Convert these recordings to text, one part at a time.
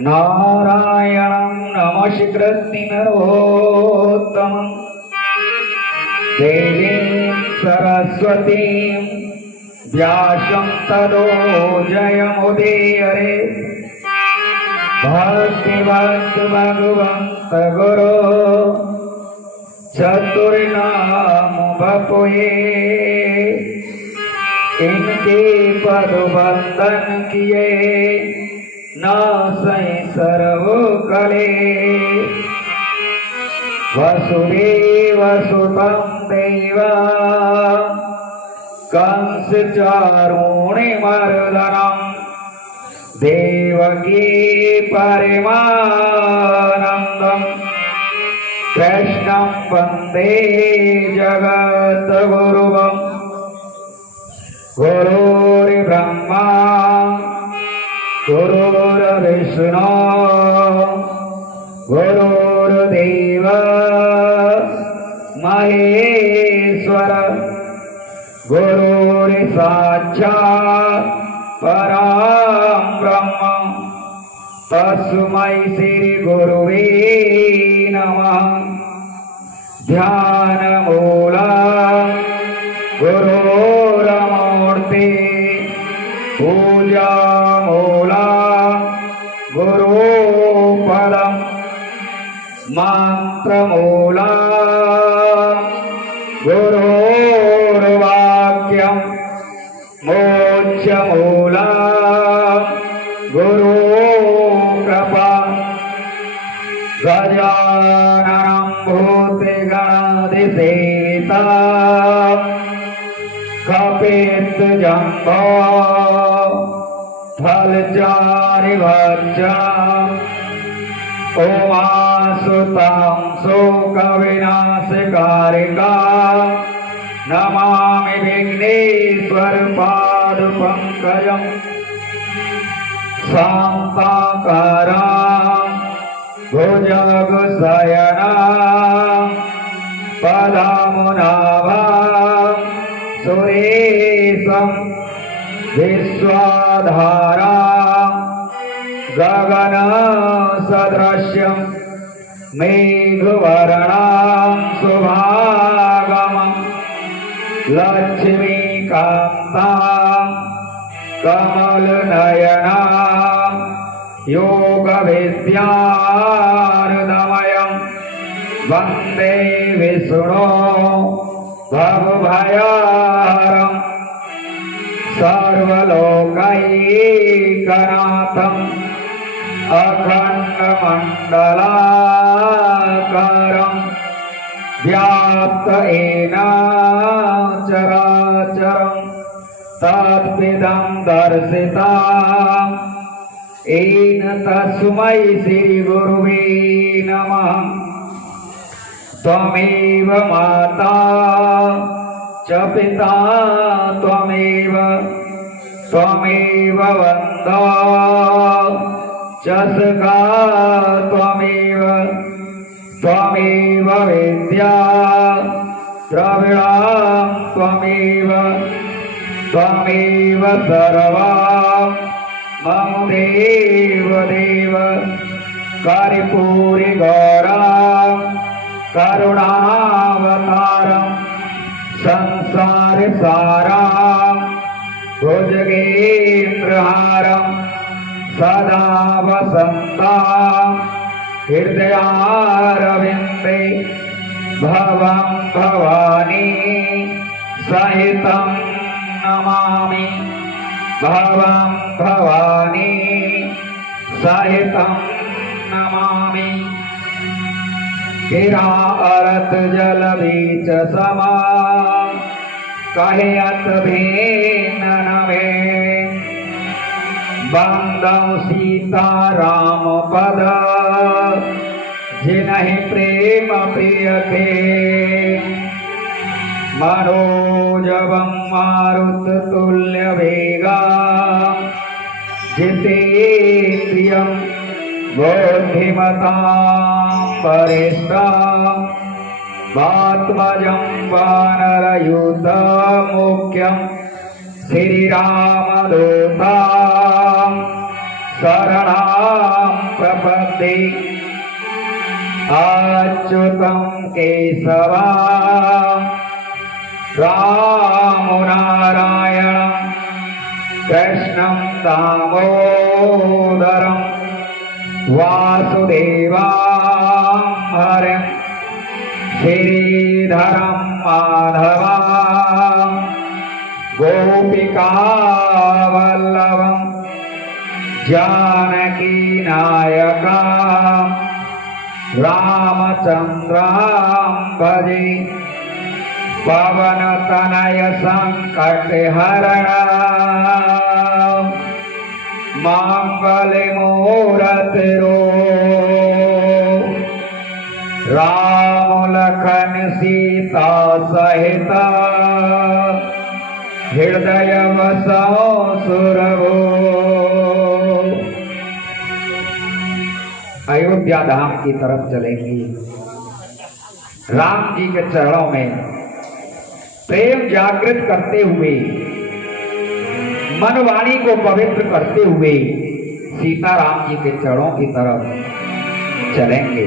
नारायणं नमस्कृत्य नरोत्तमं देवीं सरस्वतीं व्यासं ततो जयमुदीरये। भक्तिवन्तु भगवन्त गुरो चतुर्नाम बपुए। इनके पद वंदन किए नासै सर्व कले। वसुदेव सुतं देवा कंस चारूणिमर्दनम् देवकी परमानन्दम् कृष्णं वन्दे जगद्गुरुम्। गुरुर्ब्रह्मा गुरुर्विष्णु गुरुर्देव महेश्वर गुरुर्साक्षात् परब्रह्म तस्मै श्री गुरुवे नमः। ध्यानमूलं गुरुर्मूर्ते पूजामूलं गुरुपदं मंत्रमूलं गुरुर्वाक्यं मोक्षमूलं गुरुकृपा। गजाननं भूतगणाधिसेवितं कपित्थजम्बो फलचारिभक्षणम् उमासुतं शोकविनाशकारिकां नमामि विघ्नेश्वरपादपङ्कजं। शान्ताकारं भुजगशयनं पद्मनाभं सुरेशं विश्वाधारं गगनसदृशं मेघवर्णं शुभागमं लक्ष्मीकान्तं कमलनयनं योगविद्यार्धमयं वन्दे विष्णु भवभयहरं सर्वलोकैकनाथम् अखण्डमण्डलाकारं व्याप्तेन चराचरं तद्विदं दर्शितं येन तस्मै श्रीगुरुवे नमः। त्वमेव माता च पिता त्वमेव वन्दा च सखा त्वमेव विद्या द्रविणं त्वमेव सर्वं मम देव कर्पूरिगौरं करुणावतारं संसारसारं भुजगेन्द्रहारं सदा वसन्तं हृदयारविन्दे भवं भवानी सहितं नमामि। भवं भवानी सहितं नमामि। किरात जलबीच समान कहत भेन नवे बंदौ सीताराम पद जिन्हि प्रेम प्रिय थे। मनोजवं मारुततुल्य वेगं जितेन्द्रियं बुद्धिमतां वरिष्ठं वात्मजं वानरयूथमुख्यं श्रीरामदूतं शरणं प्रपद्ये अच्युतं केशवं रामो नारायणं कृष्णं दामोदरं वासुदेवं हरिं श्रीधरं माधवं गोपिकावल्लभं जानकीनायकं रामचन्द्रं भजे पवनतनय संकटहरणं मंगलमूर्तिरो राम लखन सीता सहित हृदय बसो सुरभो। अयोध्या धाम की तरफ चलेंगी। राम जी के चरणों में प्रेम जागृत करते हुए, मनवाणी को पवित्र करते हुए सीताराम जी के चरणों की तरफ चलेंगे।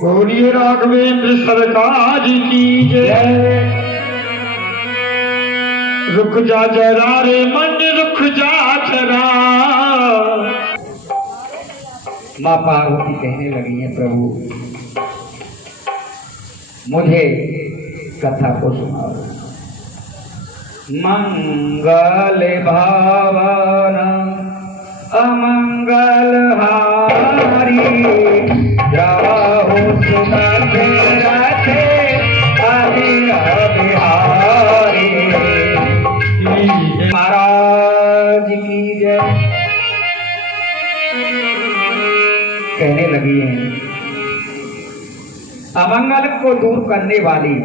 बोलिए राघवेंद्र सरकार की जय। रुक जा जरा रे मन रुक जा जरा। माँ पार्वती कहने लगी है, प्रभु मुझे कथा को सुनाओ। मंगल भावन अमंगल हारी जाओ सुमत रखे बिहारी। महाराज की जय। कहने लगी है, अमंगल को दूर करने वाली,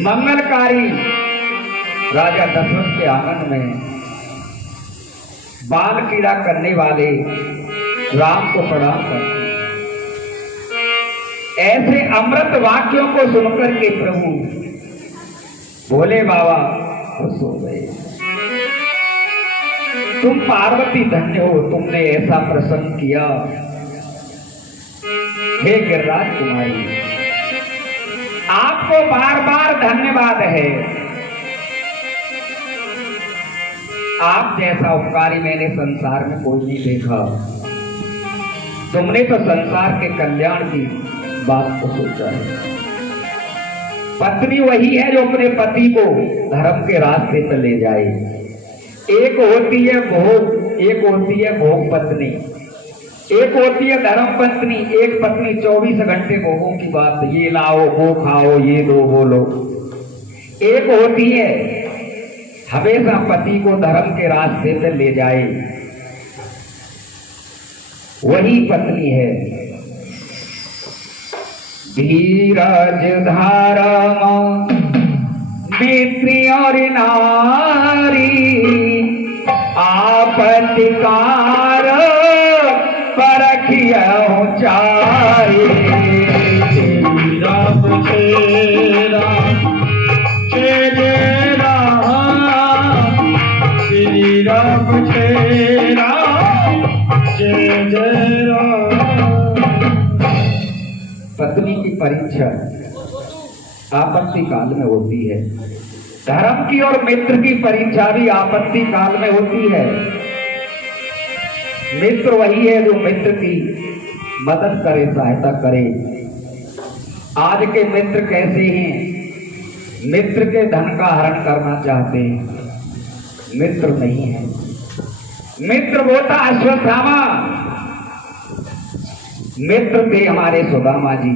मंगलकारी राजा दशरथ के आंगन में बाल कीड़ा करने वाले राम को प्रणाम करते। ऐसे अमृत वाक्यों को सुनकर के प्रभु भोले बाबा खुश हो गए। तुम पार्वती धन्य हो, तुमने ऐसा प्रसन्न किया। हे गिरिराज कुमारी, आपको बार बार धन्यवाद है। आप जैसा उपकारी मैंने संसार में कोई नहीं देखा। तुमने तो संसार के कल्याण की बात को सोचा है। पत्नी वही है जो अपने पति को धर्म के रास्ते पर ले जाए। एक होती है भोग, एक होती है भोग पत्नी, एक होती है धर्म पत्नी। एक पत्नी 24 घंटे भोगों की बात, ये लाओ वो खाओ ये दो बोलो। एक होती है हमेशा पति को धर्म के रास्ते पर ले जाए, वही पत्नी है। धीरज धारम मित्री और नारी आपत्तिकार परखिया चारी। राम तेरा जय जय राम, श्री राम तेरा जय जय राम। पत्नी की परीक्षा आपत्ति काल में होती है। धर्म की और मित्र की परीक्षा भी आपत्ति काल में होती है। मित्र वही है जो मित्र की मदद करे, सहायता करे। आज के मित्र कैसे हैं? मित्र के धन का हरण करना चाहते हैं। मित्र नहीं है। मित्र वो था अश्वत्थामा, मित्र थे हमारे सुदामा जी।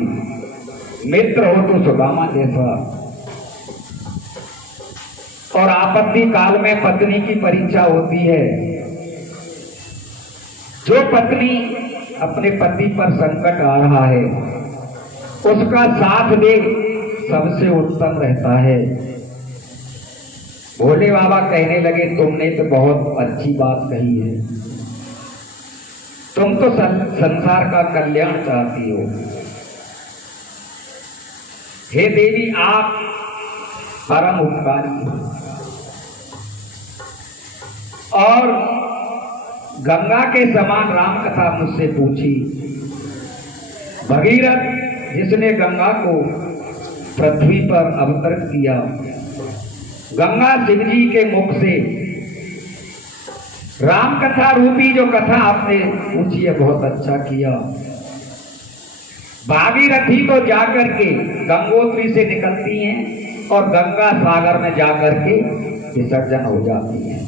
मित्र हो तो सुदामा जैसा। और आपत्ति काल में पत्नी की परीक्षा होती है। जो पत्नी अपने पति पर संकट आ रहा है उसका साथ दे, सबसे उत्तम रहता है। भोले बाबा कहने लगे, तुमने तो बहुत अच्छी बात कही है, तुम तो संसार का कल्याण चाहती हो। हे देवी, आप परम उपकारी हो। और गंगा के समान राम कथा मुझसे पूछी। भगीरथ जिसने गंगा को पृथ्वी पर अवतरित किया, गंगा शिव जी के मुख से राम कथा रूपी जो कथा आपने पूछी है, बहुत अच्छा किया। भागीरथी तो जाकर के गंगोत्री से निकलती हैं और गंगा सागर में जाकर के विसर्जन हो जाती हैं।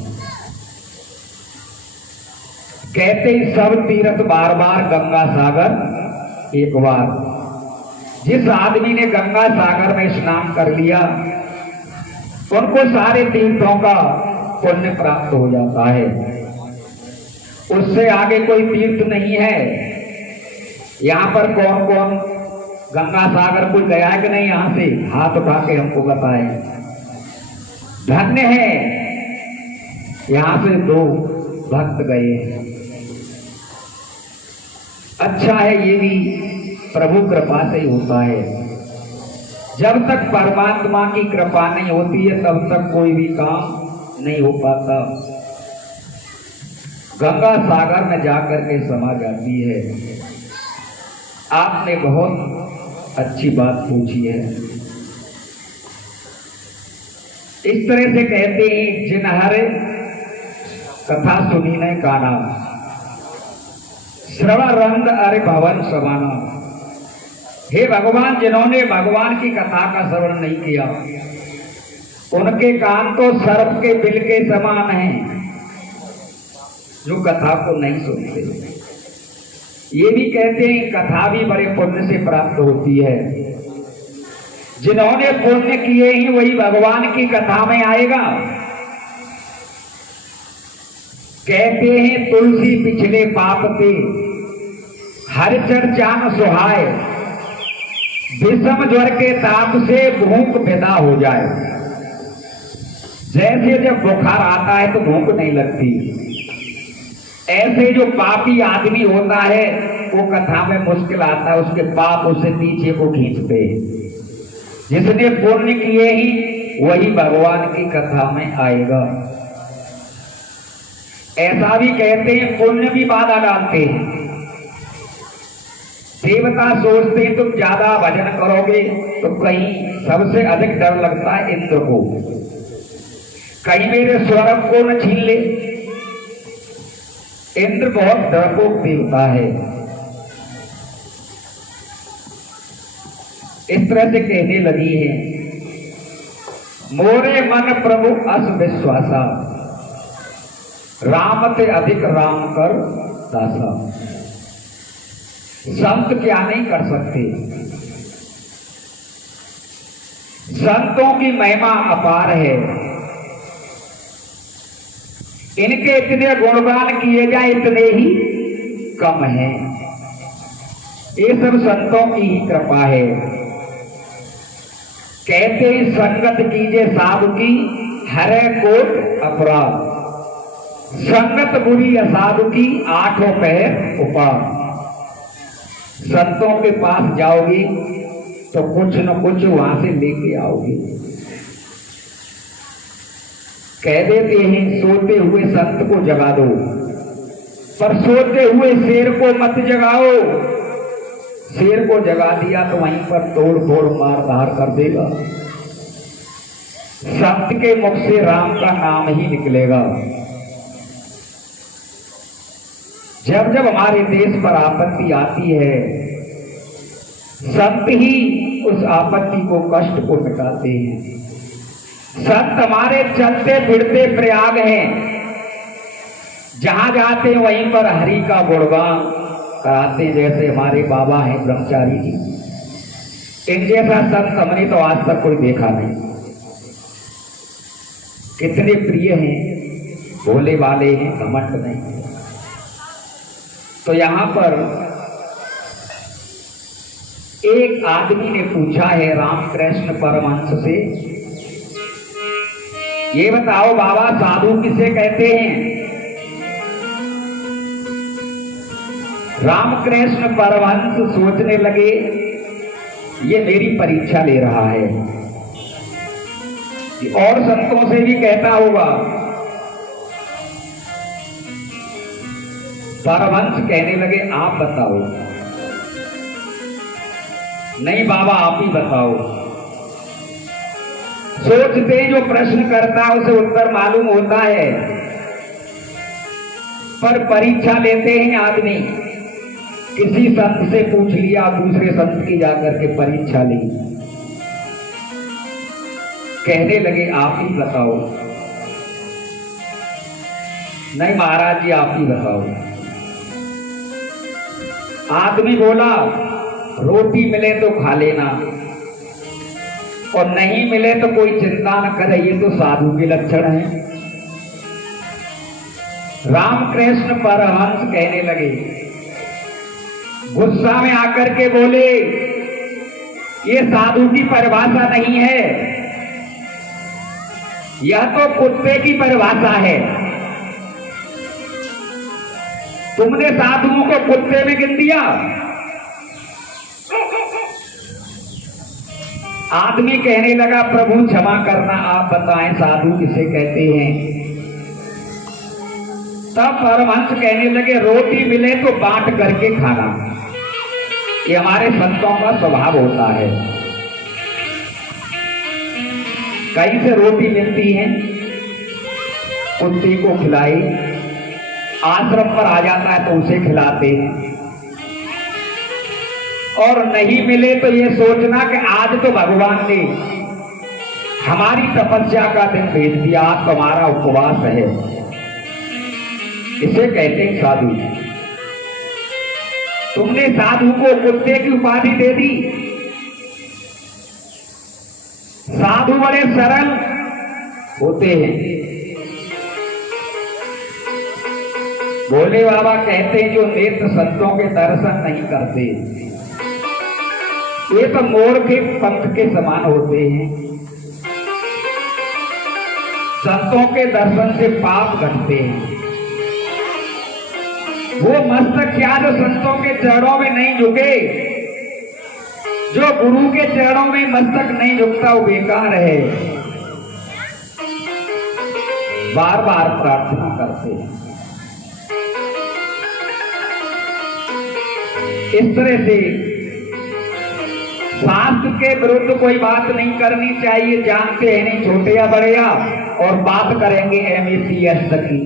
कहते ही सब तीर्थ बार बार गंगा सागर एक बार। जिस आदमी ने गंगा सागर में स्नान कर लिया, उनको सारे तीर्थों का पुण्य प्राप्त हो जाता है। उससे आगे कोई तीर्थ नहीं है। यहाँ पर कौन कौन गंगा सागर कोई गया है कि नहीं? यहाँ से हाथ उठा के हमको बताए। धन्य है, यहाँ से 2 भक्त गए। अच्छा है, ये भी प्रभु कृपा से ही होता है। जब तक परमात्मा की कृपा नहीं होती है, तब तक कोई भी काम नहीं हो पाता। गंगा सागर में जाकर के समा जाती है। आपने बहुत अच्छी बात पूछी है। इस तरह से कहते हैं, जिन्हरे कथा सुनी नहीं काना, श्रवण रंग अरे भवन समाना। हे भगवान, जिन्होंने भगवान की कथा का श्रवण नहीं किया, उनके कान तो सर्प के बिल के समान हैं, जो कथा को नहीं सुनते। ये भी कहते हैं, कथा भी बड़े पुण्य से प्राप्त होती है। जिन्होंने पुण्य किए ही वही भगवान की कथा में आएगा। कहते हैं, तुलसी पिछले पाप पे हरिचर चान सुहाए, विषम ज्वर के ताप से भूख विदा हो जाए। जैसे जब बुखार आता है तो भूख नहीं लगती, ऐसे जो पापी आदमी होता है वो कथा में मुश्किल आता है, उसके पाप उससे पीछे को खींचते। जिसने पुण्य किए ही वही भगवान की कथा में आएगा। ऐसा भी कहते हैं, पुण्य भी बाधा डालते हैं। देवता सोचते हैं तुम ज्यादा भजन करोगे तो कहीं, सबसे अधिक डर लगता है इंद्र को, कहीं मेरे स्वर्ग को न छीन ले। इंद्र बहुत डरपोक देवता है। इस तरह से कहने लगी है, मोरे मन प्रभु अस विश्वासा, राम ते अधिक राम कर दासा। संत क्या नहीं कर सकते? संतों की महिमा अपार है। इनके इतने गुणगान किए जाए इतने ही कम है। ये सब संतों की ही कृपा है। कहते ही, संगत कीजिए साधु की, हरे कोट अपराध। संगत बुरी असाधु की, 8 पहर उपास। संतों के पास जाओगी तो कुछ न कुछ वहां से लेके आओगी। कह देते हैं, सोते हुए संत को जगा दो, पर सोते हुए शेर को मत जगाओ। शेर को जगा दिया तो वहीं पर तोड़ फोड़ मार धार कर देगा। संत के मुख से राम का नाम ही निकलेगा। जब जब हमारे देश पर आपत्ति आती है, संत ही उस आपत्ति को, कष्ट को मिटाते हैं। संत हमारे चलते फिरते प्रयाग हैं। जहां जाते वहीं पर हरि का गुणगान कराते। जैसे हमारे बाबा हैं ब्रह्मचारी जी, इन जैसा संत हमने तो आज तक कोई देखा नहीं। कितने प्रिय हैं, भोले वाले हैं, घमंड नहीं। तो यहां पर एक आदमी ने पूछा है रामकृष्ण परमहंस से, ये बताओ बाबा, साधु किसे कहते हैं? रामकृष्ण परमहंस सोचने लगे, ये मेरी परीक्षा ले रहा है, और संतों से भी कहता होगा। परमहंस कहने लगे, आप बताओ। नहीं बाबा, आप ही बताओ। सोचते जो प्रश्न करता है उसे उत्तर मालूम होता है, पर परीक्षा लेते हैं आदमी। किसी संत से पूछ लिया, दूसरे संत की जाकर के परीक्षा ली। कहने लगे, आप ही बताओ। नहीं महाराज जी, आप ही बताओ। आदमी बोला, रोटी मिले तो खा लेना, और नहीं मिले तो कोई चिंता न करे, ये तो साधु के लक्षण है। रामकृष्ण परमहंस कहने लगे, गुस्सा में आकर के बोले, ये साधु की परिभाषा नहीं है, यह तो कुत्ते की परिभाषा है। तुमने साधुओं को कुत्ते में गिन दिया। आदमी कहने लगा, प्रभु क्षमा करना, आप बताएं साधु किसे कहते हैं? तब परमहंस कहने लगे, रोटी मिले तो बांट करके खाना, ये हमारे संतों का स्वभाव होता है। कहीं से रोटी मिलती है, कुत्ते को खिलाई, आश्रम पर आ जाता है तो उसे खिलाते हैं, और नहीं मिले तो ये सोचना कि आज तो भगवान ने हमारी तपस्या का दिन भेज दिया, आज तो हमारा उपवास है। इसे कहते हैं साधु। तुमने साधु को कुत्ते की उपाधि दे दी। साधु बड़े सरल होते हैं। भोले बाबा कहते हैं, जो नेत्र संतों के दर्शन नहीं करते, ये तो मोर के पंख के समान होते हैं। संतों के दर्शन से पाप घटते हैं। वो मस्तक क्या जो संतों के चरणों में नहीं झुके, जो गुरु के चरणों में मस्तक नहीं झुकता, वो बेकार है। बार बार प्रार्थना करते हैं। इस तरह से शास्त्र के विरुद्ध कोई बात नहीं करनी चाहिए। जानते हैं नहीं छोटे या बड़े या, और बात करेंगे MACS की।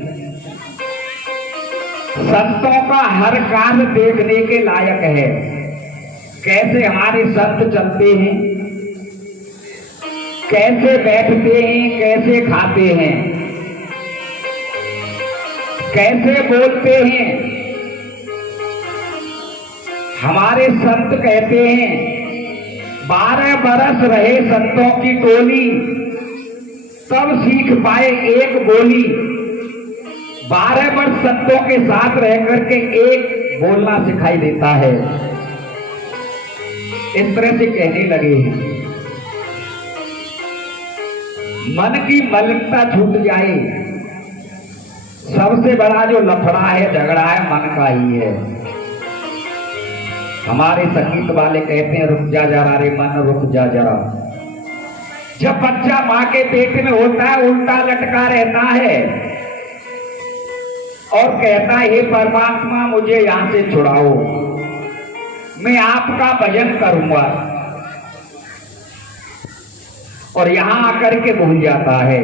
संतों का हर काम देखने के लायक है। कैसे हमारे संत चलते हैं, कैसे बैठते हैं, कैसे खाते हैं, कैसे बोलते हैं। हमारे संत कहते हैं, 12 बरस रहे संतों की टोली, तब सीख पाए एक बोली। 12 वर्ष संतों के साथ रह करके एक बोलना सिखाई देता है। इस तरह से कहने लगे हैं। मन की मलिनता छूट जाए। सबसे बड़ा जो लफड़ा है, झगड़ा है, मन का ही है। हमारे संगीत वाले कहते हैं, रुक जा जरा रे मन, रुक जा जरा। जब बच्चा माँ के पेट में होता है, उल्टा लटका रहता है और कहता है, हे परमात्मा मुझे यहां से छुड़ाओ, मैं आपका भजन करूंगा, और यहां आकर के भूल जाता है।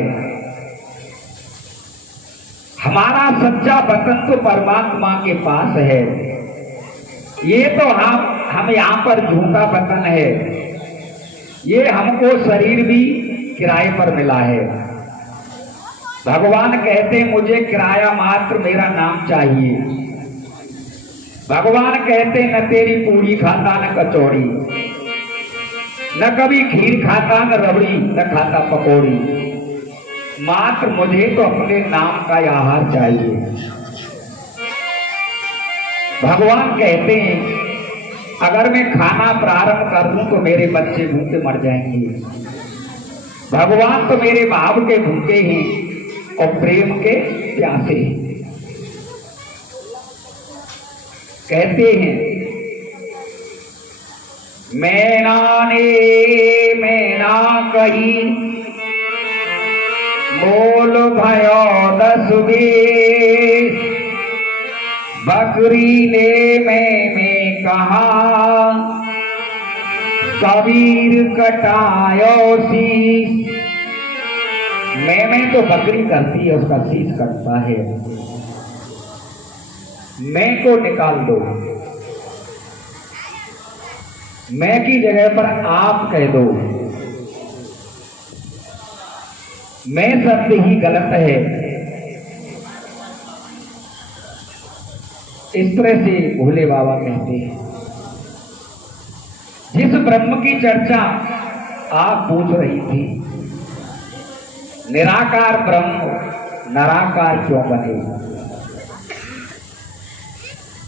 हमारा सच्चा वतन तो परमात्मा के पास है। ये तो हम यहाँ पर झूठा वतन है। ये हमको शरीर भी किराए पर मिला है। भगवान कहते मुझे किराया मात्र मेरा नाम चाहिए। भगवान कहते न तेरी पूरी खाता न कचौड़ी, न कभी खीर खाता न रबड़ी, न खाता पकौड़ी, मात्र मुझे तो अपने नाम का आहार चाहिए। भगवान कहते हैं अगर मैं खाना प्रारंभ कर दूं तो मेरे बच्चे भूखे मर जाएंगे। भगवान तो मेरे भाव के भूखे हैं और प्रेम के प्यासे हैं। कहते हैं मैं ना कही मोल भयो 10 बीस, बकरी ले मैं कहा कबीर कटायो शीश। मैं तो बकरी करती है, उसका शीश कटता है। मैं को निकाल दो, मैं की जगह पर आप कह दो। मैं शब्द ही गलत है। इस तरह से भोले बाबा कहते हैं। जिस ब्रह्म की चर्चा आप पूछ रही थी, निराकार ब्रह्म निराकार क्यों बने?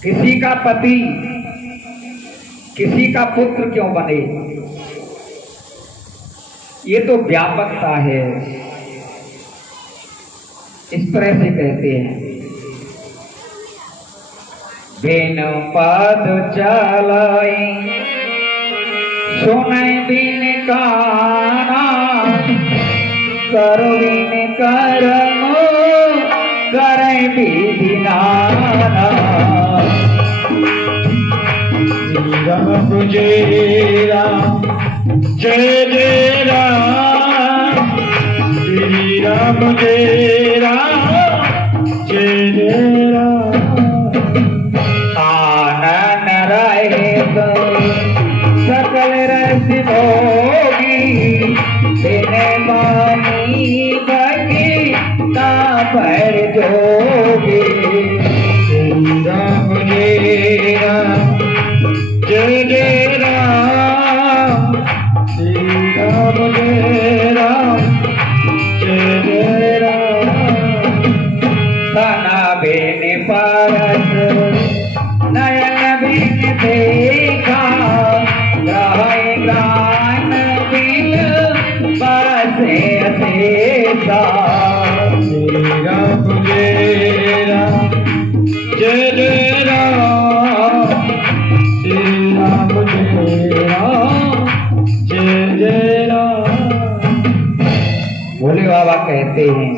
किसी का पति किसी का पुत्र क्यों बने? ये तो व्यापकता है। इस तरह से कहते हैं बिन पद चलाई सुने बिन काना, करो बिन कर्म करे विधि नाना। राम जय राम जय जय राम, श्री राम जय राम जय जय राम। आनन रहे तो सकल रस भोगी, बिन बानी बगी ना पर जोगी। श्री राम जय राम जय जय राम, श्री राम जय राम जय जय राम। तना बिन परस नयन बिन देखा, ग्रह ग्रान बिन बरसे अशेषा। श्री राम जय राम जय जय राम, श्री राम जय राम जय जय राम। भोले बाबा कहते हैं,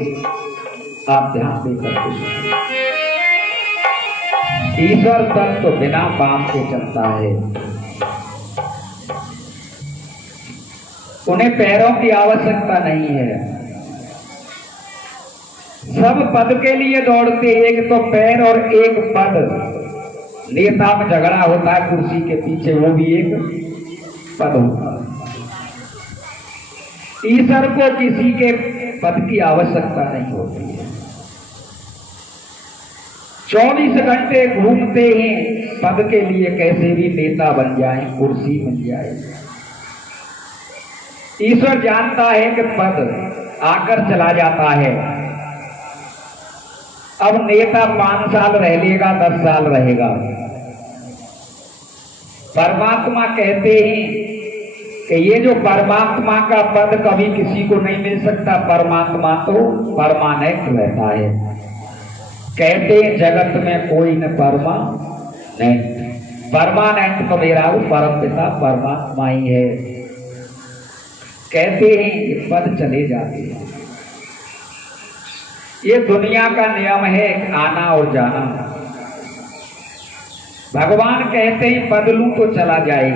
आप ध्यान देकर सुनिए। ईश्वर तत्व तो बिना काम के चलता है। उन्हें पैरों की आवश्यकता नहीं है। सब पद के लिए दौड़ते, एक तो पैर और एक पद। नेता में झगड़ा होता है कुर्सी के पीछे, वो भी एक पद होता है। ईश्वर को किसी के पद की आवश्यकता नहीं होती है। 24 घंटे घूमते हैं पद के लिए, कैसे भी नेता बन जाए, कुर्सी मिल जाए। ईश्वर जानता है कि पद आकर चला जाता है। अब नेता 5 साल रह लेगा, 10 साल रहेगा। परमात्मा कहते हैं कि ये जो परमात्मा का पद कभी किसी को नहीं मिल सकता। परमात्मा तो परमानेंट रहता है। कहते हैं जगत में कोई न परमानेंट। परमानेंट तो मेरा वो परम पिता परमात्मा ही है। कहते हैं कि पद चले जाते हैं। ये दुनिया का नियम है, आना और जाना। भगवान कहते हैं पद लूं तो चला जाए,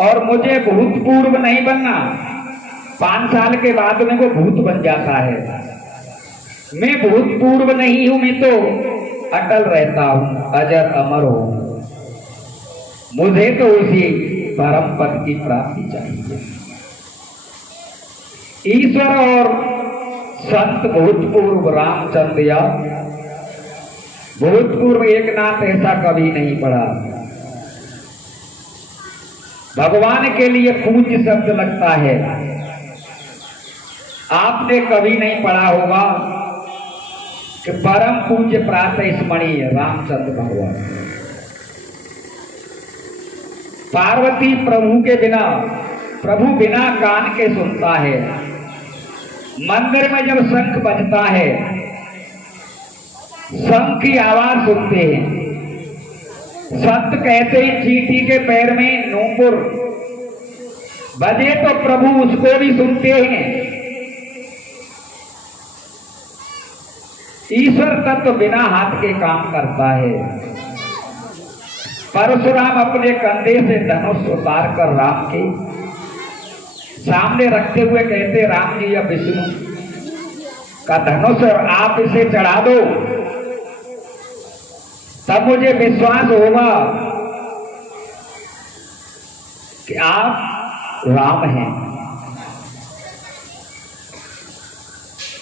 और मुझे भूतपूर्व नहीं बनना। 5 साल के बाद में वो भूत बन जाता है। मैं भूतपूर्व नहीं हूं, मैं तो अटल रहता हूं, अजर अमर हूं। मुझे तो उसी परम पद की प्राप्ति चाहिए। ईश्वर और संत भूतपूर्व रामचंद्र या भूतपूर्व एक नाथ ऐसा कभी नहीं पढ़ा। भगवान के लिए पूज्य शब्द लगता है। आपने कभी नहीं पढ़ा होगा कि परम पूज्य प्रातः स्मरणीय रामचंद्र भगवान। पार्वती प्रभु के बिना प्रभु बिना कान के सुनता है। मंदिर में जब शंख बजता है, शंख की आवाज सुनते हैं। संत कहते हैं चींटी के पैर में नूपुर बजे तो प्रभु उसको भी सुनते हैं। ईश्वर तत्व बिना हाथ के काम करता है। परशुराम अपने कंधे से धनुष उतार कर राम के सामने रखते हुए कहते, राम जी, यह विष्णु का धनुष और आप इसे चढ़ा दो, तब मुझे विश्वास होगा कि आप राम हैं।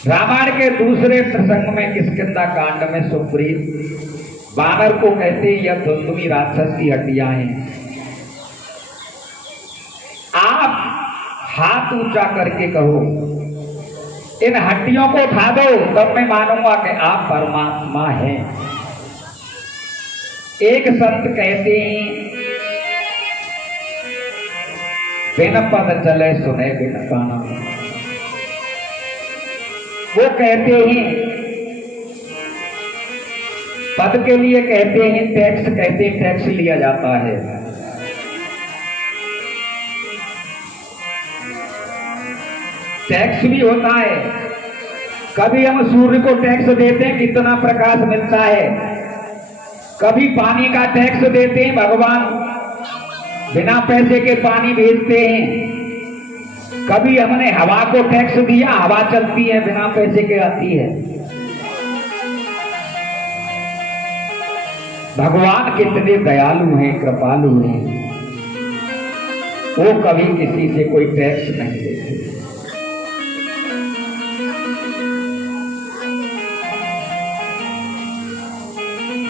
रामायण के दूसरे प्रसंग में किष्किंधा कांड में सुग्रीव बानर को कहते, यह धुंधुमी राक्षस की हड्डियां हैं, आप हाथ ऊंचा करके कहो इन हड्डियों को उठा दो, तब मैं मानूंगा कि आप परमात्मा हैं। एक संत कहते हैं, बिन पद चले सुने बिन गाना। वो कहते हैं, पद के लिए कहते हैं टैक्स, कहते हैं टैक्स लिया जाता है। टैक्स भी होता है। कभी हम सूर्य को टैक्स देते हैं, कितना प्रकाश मिलता है। कभी पानी का टैक्स देते हैं, भगवान बिना पैसे के पानी भेजते हैं। कभी हमने हवा को टैक्स दिया, हवा चलती है, बिना पैसे के आती है। भगवान कितने दयालु हैं, कृपालु हैं, वो कभी किसी से कोई टैक्स नहीं लेते।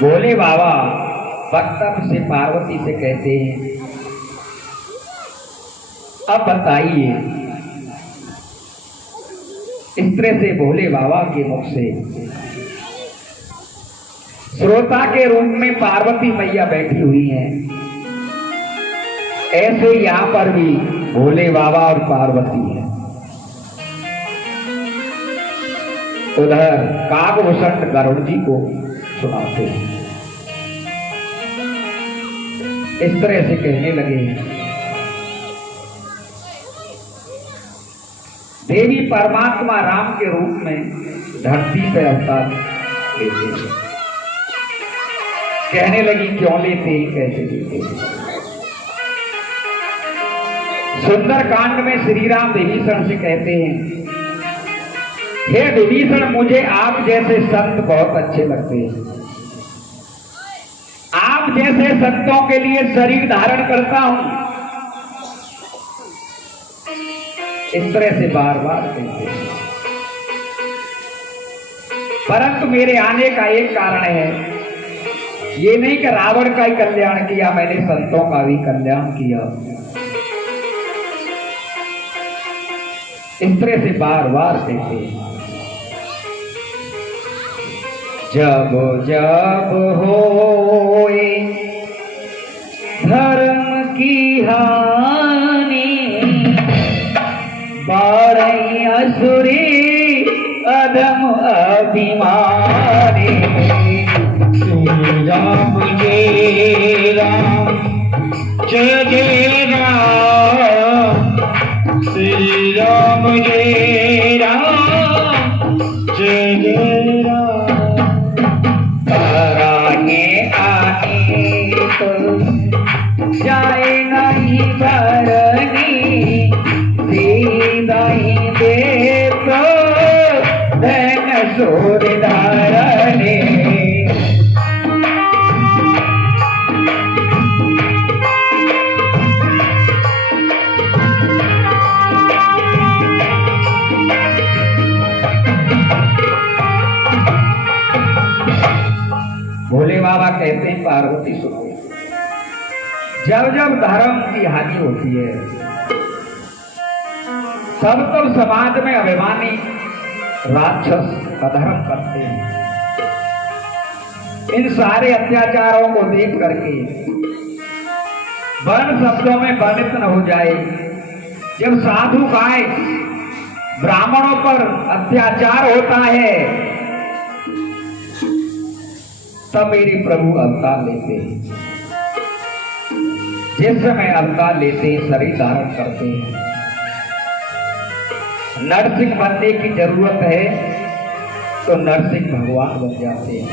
भोले बाबा वक्तव्य से पार्वती से कहते हैं, अब बताइए, इस तरह से भोले बाबा के मुख से श्रोता के रूप में पार्वती मैया बैठी हुई हैं, ऐसे यहां पर भी भोले बाबा और पार्वती है। उधर कागभूषण गरुड़ जी को सुनाते हैं। इस तरह से कहने लगे, देवी परमात्मा राम के रूप में धरती पर अवतार लेते हैं। कहने लगी, क्यों लेते हैं, कैसे लेते हैं। सुंदर कांड में श्री राम विभीषण से कहते हैं, हे विभीषण, मुझे आप जैसे संत बहुत अच्छे लगते हैं। आप जैसे संतों के लिए शरीर धारण करता हूं। इस तरह से बार बार कहते हैं। परंतु मेरे आने का एक कारण है, ये नहीं कि रावण का ही कल्याण किया, मैंने संतों का भी कल्याण किया। इस तरह से बार बार कहते हैं। जब जब होए धर्म की हानि, बारही असुरी अधम अभिमानी। श्री राम जय राम जय जय राम, श्री राम जय राम जय जय राम। कराने आने तो जाए नहीं भरनी, सीधा ही दे तो धन सूर्य धारने। भोले बाबा कहते हैं, पार्वती सुनो, जब जब धर्म की हानि होती है, तब तो समाज में अभिमानी राक्षस अधर्म करते हैं। इन सारे अत्याचारों को देख करके वर्ण शब्दों में वर्णित न हो जाए, जब साधु गाय ब्राह्मणों पर अत्याचार होता है तब मेरे प्रभु अवतार लेते हैं। जिस समय अवतार लेते हैं शरीर धारण करते हैं। नरसिंह बनने की जरूरत है तो नरसिंह भगवान बन जाते हैं।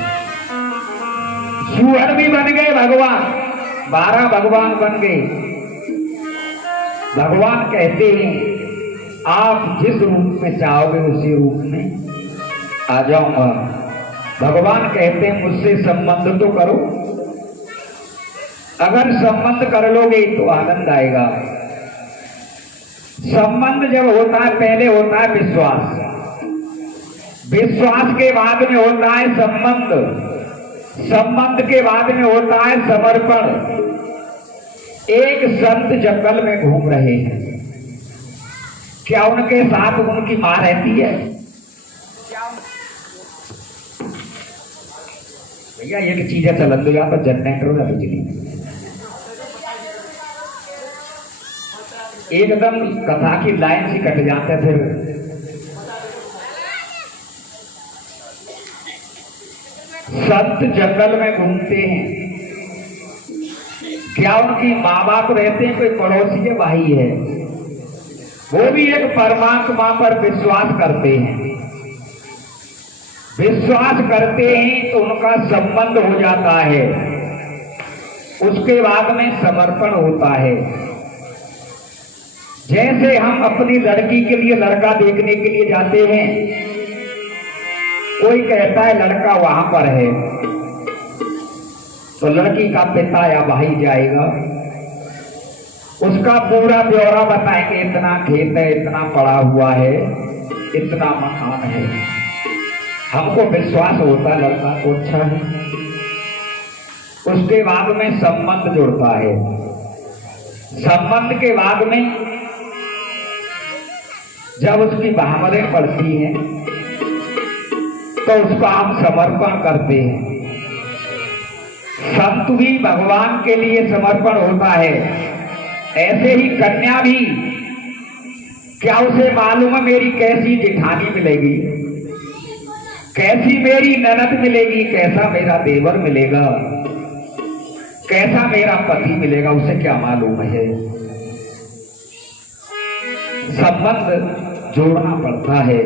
सूअर भी बन गए भगवान, 12 भगवान बन गए। भगवान कहते हैं आप जिस रूप में चाहोगे उसी रूप में आ जाऊंगा। भगवान कहते हैं मुझसे संबंध तो करो, अगर संबंध कर लोगे तो आनंद आएगा। संबंध जब होता है पहले होता है विश्वास, विश्वास के बाद में होता है संबंध, संबंध के बाद में होता है समर्पण। एक संत जंगल में घूम रहे हैं, क्या उनके साथ उनकी मां रहती है? भैया एक चीज है चलन दो, यहाँ पर जनरेटर है बिजली, एकदम कथा की लाइन से कट जाते फिर। संत जंगल में घूमते हैं, क्या उनकी माँ बाप रहते हैं? कोई पड़ोसी है, भाई है, वो भी एक परमात्मा पर विश्वास करते हैं। विश्वास करते हैं तो उनका संबंध हो जाता है, उसके बाद में समर्पण होता है। जैसे हम अपनी लड़की के लिए लड़का देखने के लिए जाते हैं, कोई कहता है लड़का वहां पर है, तो लड़की का पिता या भाई जाएगा, उसका पूरा ब्यौरा बताएंगे, इतना खेत है, इतना पड़ा हुआ है, इतना मकान है। हमको विश्वास होता है लड़का को अच्छा है। उसके बाद में संबंध जुड़ता है, संबंध के बाद में जब उसकी भावनाएं बढ़ती हैं तो उसका हम समर्पण करते हैं। संत भी भगवान के लिए समर्पण होता है, ऐसे ही कन्या भी। क्या उसे मालूम है मेरी कैसी जेठानी मिलेगी, कैसी मेरी ननद मिलेगी, कैसा मेरा देवर मिलेगा, कैसा मेरा पति मिलेगा, उसे क्या मालूम है? संबंध जोड़ना पड़ता है,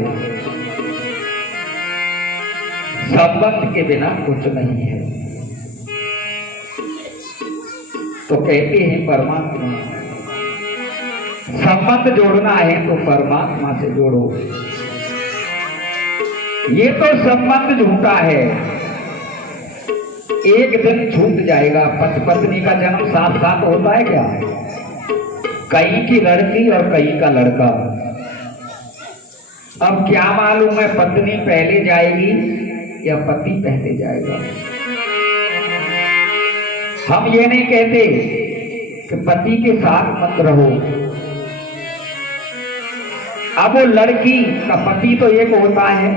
संबंध के बिना कुछ नहीं है। तो कहते हैं परमात्मा, संबंध जोड़ना है तो परमात्मा से जोड़ो। ये तो संबंध झूठा है, एक दिन छूट जाएगा। पति पत्नी का जन्म साथ साथ होता है क्या? कहीं की लड़की और कहीं का लड़का। अब क्या मालूम है पत्नी पहले जाएगी या पति पहले जाएगा? हम ये नहीं कहते कि पति के साथ मत रहो। अब वो लड़की का पति तो एक होता है,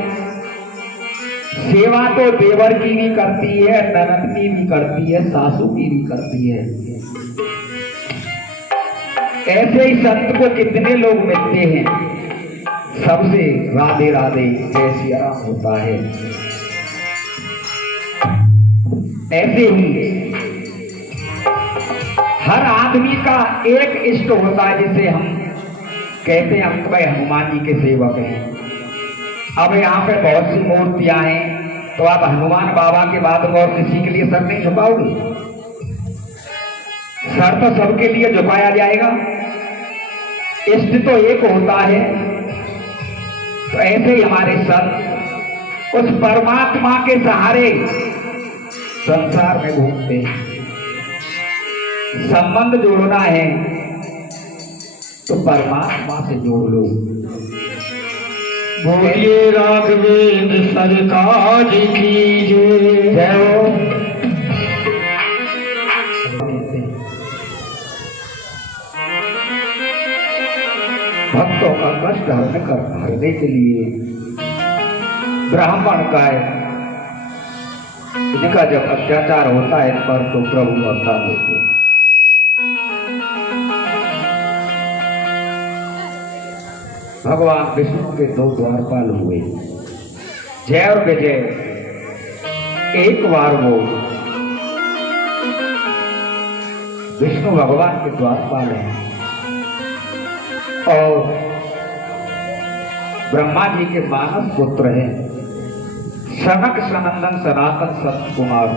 सेवा तो देवर की भी करती है, ननद की भी करती है, सासू की भी करती है। ऐसे ही संत को कितने लोग मिलते हैं, सबसे राधे राधे जय सिया राम होता है। ऐसे ही हर आदमी का एक इष्ट होता है, जिसे हम कहते हैं हम भाई हनुमान जी के सेवक हैं। अब यहाँ पे बहुत सी मूर्तियां हैं, तो आप हनुमान बाबा के बाद और किसी के लिए सर नहीं झुकाओगे? सर तो सबके लिए झुकाया जाएगा, इष्ट तो एक होता है। तो ऐसे ही हमारे संत उस परमात्मा के सहारे संसार में घूमते हैं। संबंध जोड़ना है तो परमात्मा से जोड़ लो। बोलिए राघवेंद्र सरकार की जय हो। भक्तों का कष्ट हरने के लिए ब्राह्मण का इनका जब अत्याचार होता है इन पर तो प्रभु अवतार लेते। भगवान विष्णु के दो द्वारपाल हुए, जय और विजय। एक बार वो विष्णु भगवान के द्वारपाल हैं और ब्रह्मा जी के मानस पुत्र हैं सनक सनंदन सनातन सत कुमार।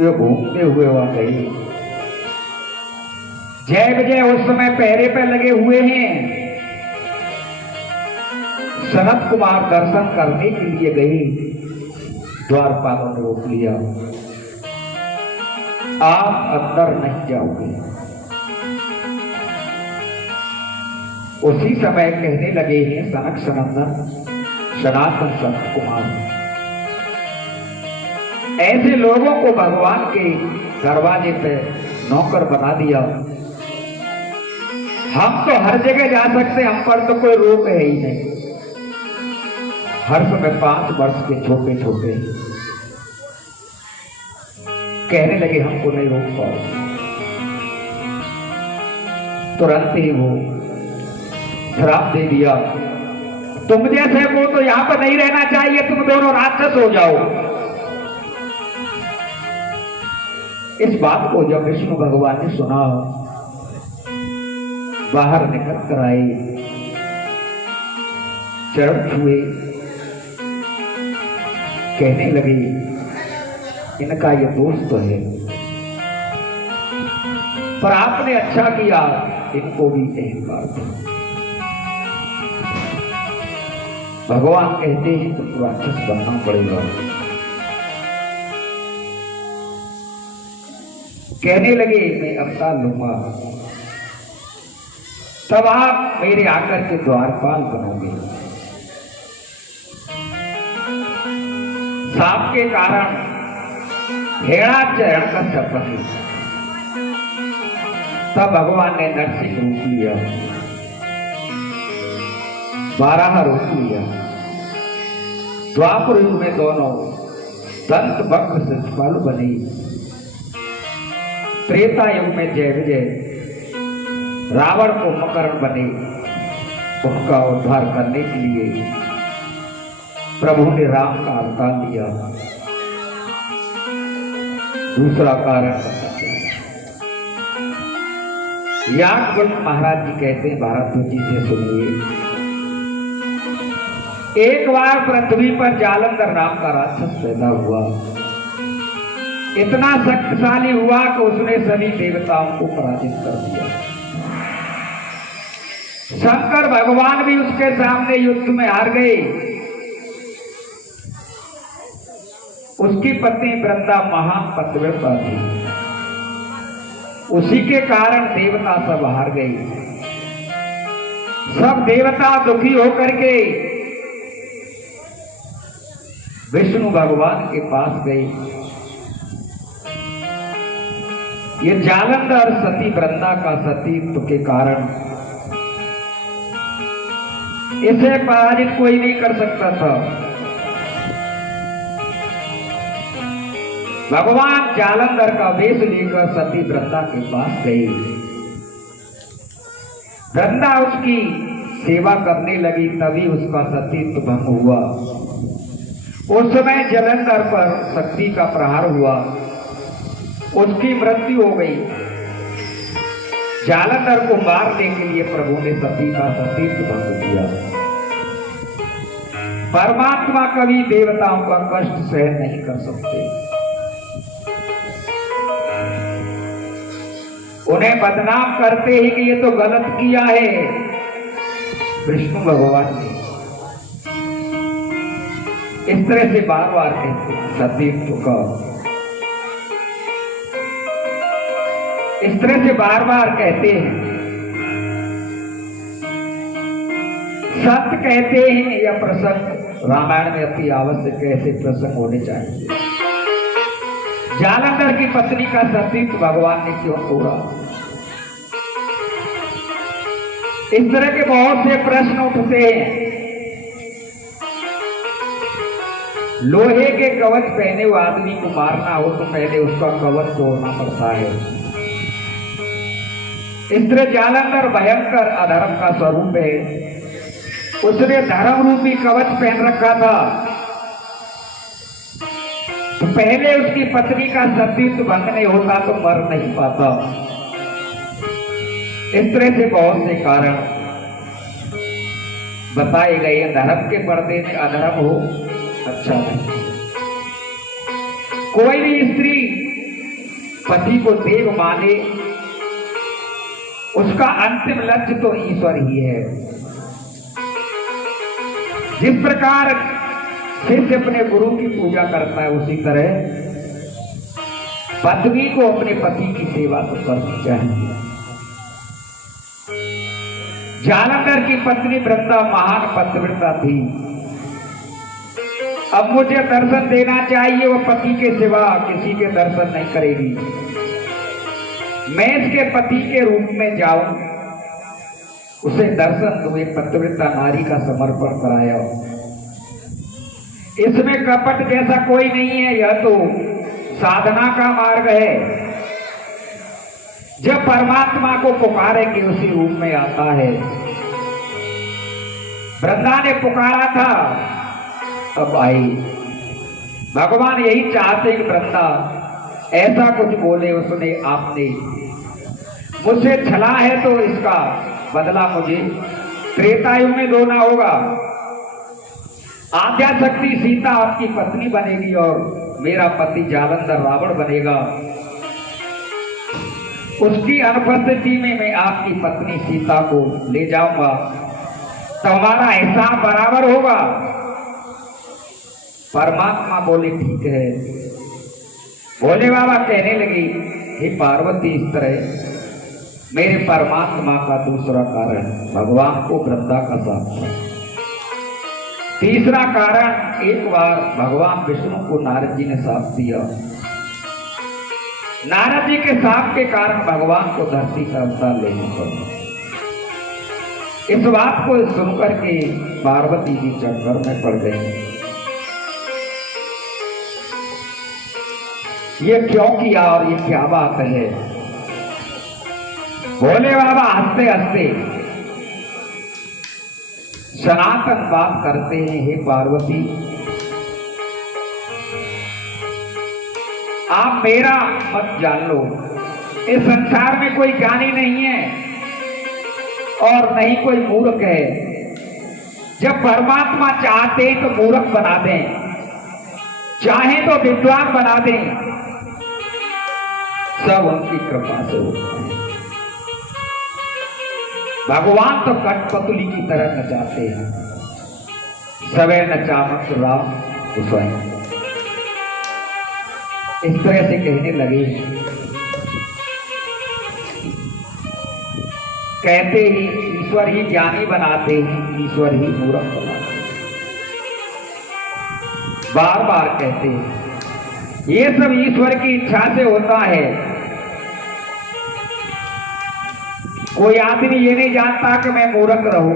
ये घूमते हुए वहां गई। जय विजय उस समय पहरे पे लगे हुए हैं। सनत कुमार दर्शन करने के लिए गई, द्वारपालों ने रोक लिया, आप अंदर नहीं जाओगे। उसी समय कहने लगे हैं सनक सनंदन सनातन संत कुमार, ऐसे लोगों को भगवान के दरवाजे पे नौकर बना दिया। हम तो हर जगह जा सकते, हम पर तो कोई रोक है ही नहीं। हर समय 5 वर्ष के छोटे छोटे कहने लगे हमको नहीं रोक पाओ। तुरंत ही वो श्राप दे दिया, तुम जैसे को तो यहां पर नहीं रहना चाहिए, तुम दोनों राक्षस हो जाओ। इस बात को जब विष्णु भगवान ने सुना, बाहर निकल कर आए, चरण छुए, कहने लगे इनका ये दोष तो है, पर आपने अच्छा किया, इनको भी अहंकार दो। भगवान कहते हैं तुमको राक्षस बनना पड़ेगा। कहने लगे मैं अवतार लूंगा, तब आप मेरे आकर के द्वारपाल बनोगे। सांप के कारण हेड़ा चरण का शपथ, तब भगवान ने नरसिंह रूप लिया, 12 रूप लिया। द्वापर युग में दोनों दंत वक्र शिशुपाल बने। त्रेता युग में जय विजय रावण को मकरण बने। उनका उद्धार करने के लिए प्रभु ने राम का अवतार लिया। दूसरा कारण याज्ञवल्क्य महाराज जी कहते हैं, भारत जी से सुनिए, एक बार पृथ्वी पर जालंधर नाम का राक्षस पैदा हुआ। इतना शक्तिशाली हुआ कि उसने सभी देवताओं को पराजित कर दिया। शंकर भगवान भी उसके सामने युद्ध में हार गए। उसकी पत्नी वृंदा महान पतिव्रता थी, उसी के कारण देवता सब हार गए। सब देवता दुखी होकर के विष्णु भगवान के पास गए। ये जालंधर सती वृंदा का सतीत्व के कारण इसे पराजित कोई नहीं कर सकता था। भगवान जालंधर का वेश लेकर सती वृंदा के पास गए। वृंदा उसकी सेवा करने लगी, तभी उसका सतीत्व भंग हुआ। उस समय जालंधर पर शक्ति का प्रहार हुआ, उसकी मृत्यु हो गई। जालंधर को मारने के लिए प्रभु ने सती का सतीत्व भंग किया। परमात्मा कभी देवताओं का कष्ट सहन नहीं कर सकते, उन्हें बदनाम करते ही कि ये तो गलत किया है। विष्णु भगवान ने इस तरह से बार बार कहते सतीत्व का, इस तरह से बार बार कहते हैं, सत्य कहते हैं। यह प्रसंग रामायण में अति आवश्यक ऐसे प्रसंग होने चाहिए। जालंधर की पत्नी का सतीत्व भगवान ने क्यों तोड़ा? इस तरह के बहुत से प्रश्न उठते हैं। लोहे के कवच पहने हुए आदमी को मारना हो तो पहले उसका कवच तोड़ना पड़ता है। इंद्र जालंधर भयंकर अधर्म का स्वरूप है। उसने धर्म रूपी कवच पहन रखा था। तो पहले उसकी पत्नी का सतीत्व भंग नहीं होता तो मर नहीं पाता। इस तरह से बहुत से कारण बताए गए। धर्म के पर्दे में अधर्म हो अच्छा नहीं। कोई भी स्त्री पति को देव माने, उसका अंतिम लक्ष्य तो ईश्वर ही है। जिस प्रकार शिष्य अपने गुरु की पूजा करता है, उसी तरह पत्नी को अपने पति की सेवा तो करनी चाहिए। जालंधर की पत्नी वृंदा महान पतिव्रता थी। अब मुझे दर्शन देना चाहिए, वो पति के सिवा किसी के दर्शन नहीं करेगी। मैं इसके पति के रूप में जाऊं, उसे दर्शन दूं। एक पतिव्रता नारी का समर्पण कराया। इसमें कपट जैसा कोई नहीं है। यह तो साधना का मार्ग है। जब परमात्मा को पुकारेंगे उसी रूप में आता है। वृंदा ने पुकारा था, अब आई। भगवान यही चाहते कि वृंदा ऐसा कुछ बोले, उसने आपने मुझसे छला है तो इसका बदला मुझे त्रेतायुग में देना होगा। आद्या शक्ति सीता आपकी पत्नी बनेगी और मेरा पति जालंधर रावण बनेगा। उसकी अनुपस्थिति में मैं आपकी पत्नी सीता को ले जाऊंगा तो हमारा हिसाब बराबर होगा। परमात्मा बोले ठीक है। भोले बाबा कहने लगी, हे पार्वती, इस तरह मेरे परमात्मा का दूसरा कारण भगवान को वृंदा का साथ था। तीसरा कारण, एक बार भगवान विष्णु को नारद जी ने शाप दिया। नारद जी के शाप के कारण भगवान को धरती का अवतार लेना पड़ा। इस बात को सुनकर के पार्वती जी चक्कर में पड़ गई। ये क्यों किया और ये क्या बात है? भोले बाबा हंसते हंसते सनातन बात करते हैं, हे पार्वती, आप मेरा मत जान लो। इस संसार में कोई ज्ञानी नहीं है और नहीं कोई मूर्ख है। जब परमात्मा चाहते हैं तो मूर्ख बना दें, चाहे तो विद्वान बना दें, सब उनकी कृपा से होता है। भगवान तो कठपुतली की तरह नचाते हैं। सवे नचामत राम स्वयं। इस तरह से कहने लगे। कहते ही ईश्वर ही ज्ञानी बनाते हैं, ईश्वर ही मूर्ख बनाते हैं। बार बार कहते हैं। ये सब ईश्वर की इच्छा से होता है। कोई आदमी ये नहीं जानता कि मैं मूर्ख रहूं,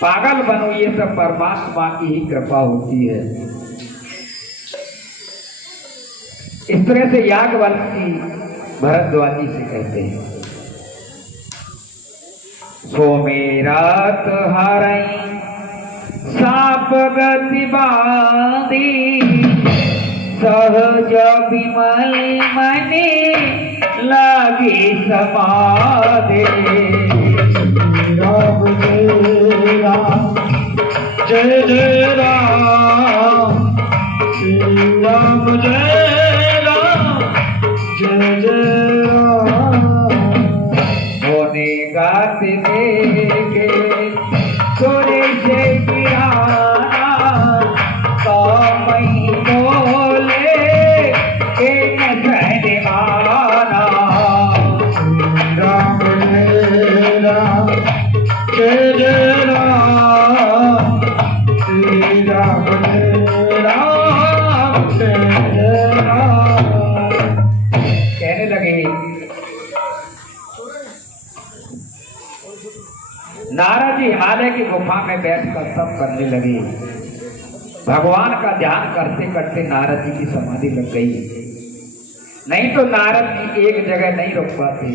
पागल बनूं, ये सब परमात्मा की ही कृपा होती है। इस तरह से याज्ञवल्क्य भरद्वाजी से कहते हैं, सोमेरात हरई साप गति बांधी, सहज विमल मने लागे समाधे। राम जय राम, जय जय राम, श्री राम जय राम, जय जय राम। होने गाते देखे तोरे से गिराना, तो मई बोले एक सहदेवाना। राम जय राम, जय जय राम, श्री राम जय राम, जय जय राम। कहने लगे, नारद जी हिमालय की गुफा में बैठकर तप करने लगे। भगवान का ध्यान करते करते नारद जी की समाधि लग गई। नहीं तो नारद जी एक जगह नहीं रुक पाते।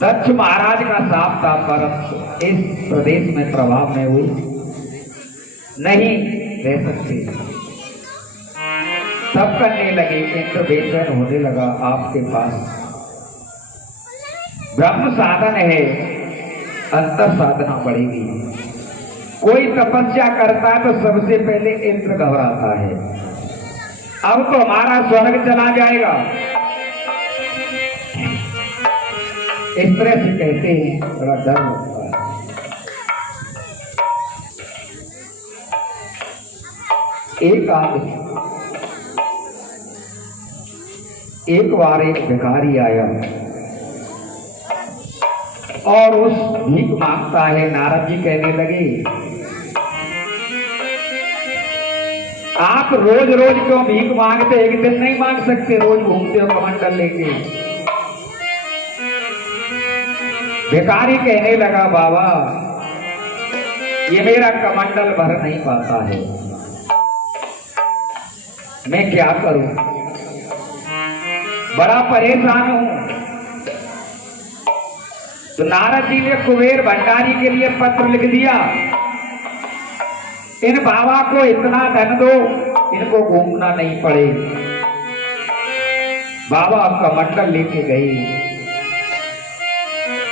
दक्ष महाराज का साफ साफ परम इस प्रदेश में प्रभाव में हुई नहीं रह सकते। सब करने लगे, इंद्र बेचैन होने लगा। आपके पास ब्रह्म साधन है, अंतर साधना पड़ेगी। कोई तपस्या करता है तो सबसे पहले इंद्र घबराता है, अब तो हमारा स्वर्ग चला जाएगा। इस तरह से कहते हैं, बड़ा डर लगता है। एक आदमी, एक बार एक भिखारी आया और उस भीख मांगता है। नारद जी कहने लगे, आप रोज रोज क्यों भीख मांगते, एक दिन नहीं मांग सकते, रोज घूमते हो कमंडल लेके। भिखारी कहने लगा, बाबा ये मेरा कमंडल भर नहीं पाता है, मैं क्या करूं, बड़ा परेशान हूं। तो नारद जी ने कुबेर भंडारी के लिए पत्र लिख दिया, इन बाबा को इतना धन दो, इनको घूमना नहीं पड़े। बाबा कमंडल लेके गए,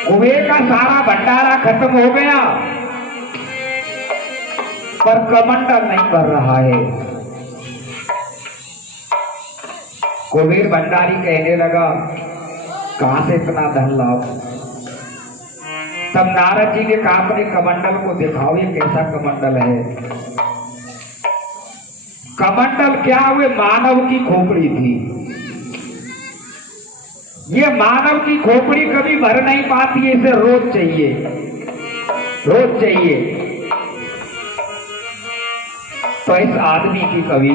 कुबेर का सारा भंडारा खत्म हो गया, पर कमंडल नहीं कर रहा है। कुबेर भंडारी कहने लगा, कहां से इतना धन लाओ। तब नारद जी ने कहा, अपने कमंडल को दिखाओ, ये कैसा कमंडल है। कमंडल क्या हुए, मानव की खोपड़ी थी। ये मानव की खोपड़ी कभी भर नहीं पाती है, इसे रोज चाहिए, रोज चाहिए। तो इस आदमी की कभी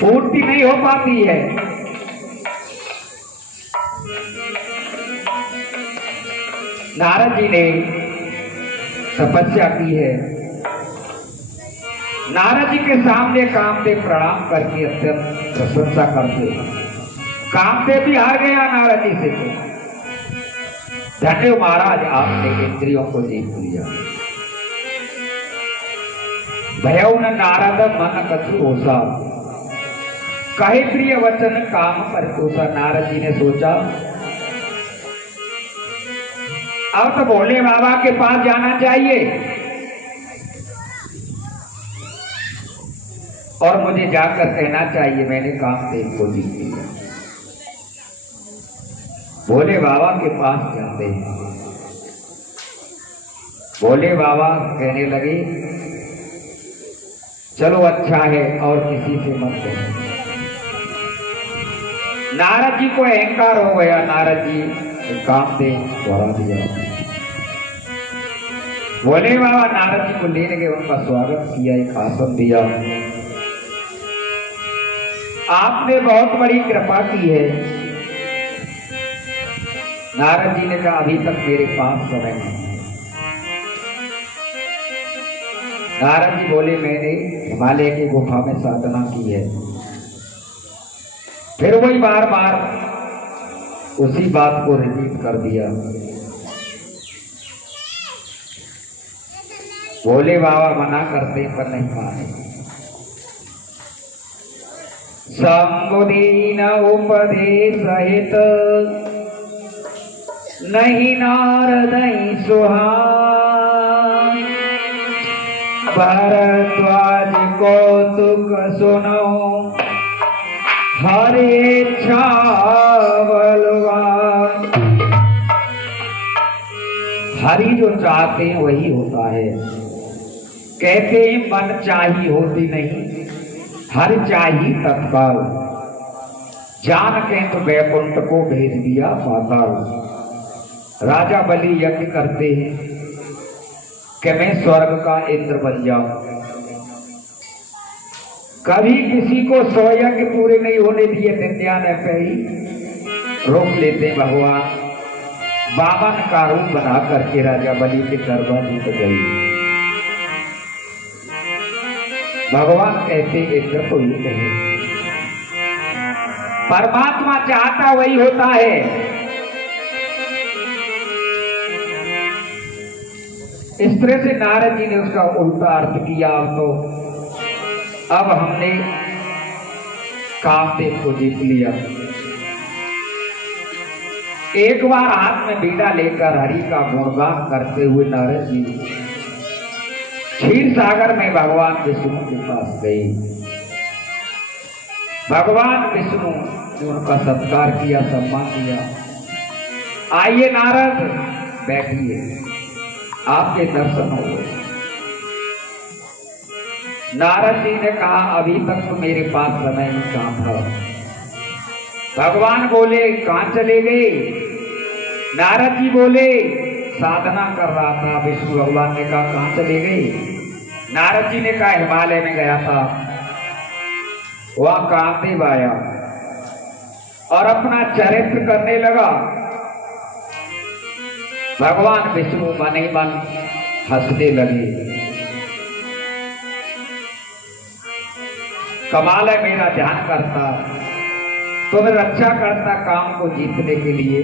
पूर्ति नहीं हो पाती है। नारद जी ने तपस्या की है। नारद जी के सामने कामदेव प्रणाम करके अत्यंत प्रशंसा करते। कामदेव भी हार गया नारद जी से। धन्य महाराज, आपने इंद्रियों को जीत लिया। भयउ न नारद मन कछु होसा, कहे प्रिय वचन काम परतोषा। नारद जी ने सोचा, अब तो भोले बाबा के पास जाना चाहिए और मुझे जाकर कहना चाहिए, मैंने कामदेव को जीत लिया। भोले बाबा के पास जाते हैं। भोले बाबा कहने लगे, चलो अच्छा है, और किसी से मत कहो। नारद जी को अहंकार हो गया। नारद जी कामदेव द्वारा दिया। भोले बाबा नारद जी को लेने गए, उनका स्वागत किया, एक आसन दिया। आपने बहुत बड़ी कृपा की है। नारद जी ने कहा, अभी तक मेरे पास समय नहीं। नारद जी बोले, मैंने हिमालय की गुफा में साधना की है। फिर वही बार बार उसी बात को रिपीट कर दिया। भोले बाबा मना करते पर नहीं माने। संबुदीन उपदेश सहित नहीं नारद सुहान, भरद्वाज कौतुक सुनो हरे इच्छा बलवान। हरि जो चाहते हैं वही होता है। कहते हैं मन चाही होती नहीं, हर चाही तत्काल। जान के तो वैकुंठ को भेज दिया पाताल। राजा बलि यज्ञ करते हैं कि मैं स्वर्ग का इंद्र बन जाऊं। कभी किसी को 100 यज्ञ पूरे नहीं होने दिए, 99 पे ही रोक लेते भगवान। 52 का रूप बना करके राजा बलि के दरबार में गई। भगवान कहते इंद्र को ये कहे, परमात्मा चाहता वही होता है। इस तरह से नारद जी ने उसका उल्टा अर्थ किया। अब हमने कामदेव को जीत लिया। एक बार हाथ में बीड़ा लेकर हरि का गुणगान करते हुए नारद जी क्षीर सागर में भगवान विष्णु के पास गए। भगवान विष्णु ने उनका सत्कार किया, सम्मान किया। आइए नारद, बैठिए, आपके दर्शन हो गए। नारद जी ने कहा, अभी तक तो मेरे पास समय ही कहाँ था। भगवान बोले, कहाँ चले गए? नारद जी बोले, साधना कर रहा था। विष्णु भगवान ने कहा, कहाँ चले गए? नारद जी ने कहा, हिमालय में गया था। वहां कामदेव आया और अपना चरित्र करने लगा। भगवान विष्णु मन ही मन हंसने लगे। कमाल है, मेरा ध्यान करता, तुम्हें रक्षा करता, काम को जीतने के लिए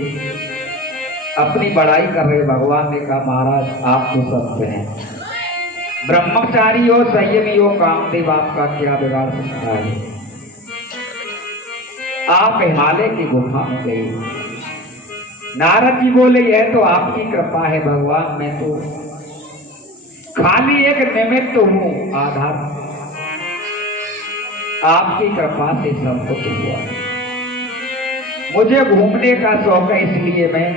अपनी बड़ाई कर रहे। भगवान ने कहा, महाराज आप तो सत्य हैं, ब्रह्मचारी हो, संयमी हो, कामदेव आपका क्या बिगाड़ सकता है? आप हिमालय की गुफा में गए। नारद जी बोले, यह तो आपकी कृपा है भगवान, मैं तो खाली एक निमित्त हूं, आधार। आपकी कृपा से सब कुछ हुआ। मुझे घूमने का शौक है, इसलिए मैं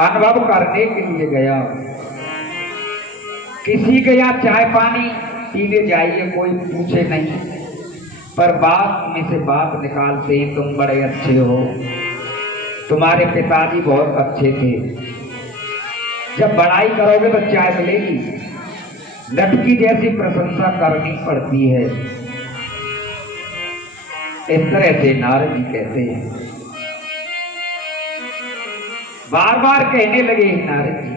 अनुभव करने के लिए गया। किसी के यहाँ चाय पानी पीने जाइए, कोई पूछे नहीं, पर बात में से बात निकालते हैं, तुम बड़े अच्छे हो, तुम्हारे पिताजी बहुत अच्छे थे। जब बड़ाई करोगे तो चाय मिलेगी। लड़की जैसी प्रशंसा करनी पड़ती है। इस तरह से नारद जी कहते हैं। बार बार कहने लगे नारद जी,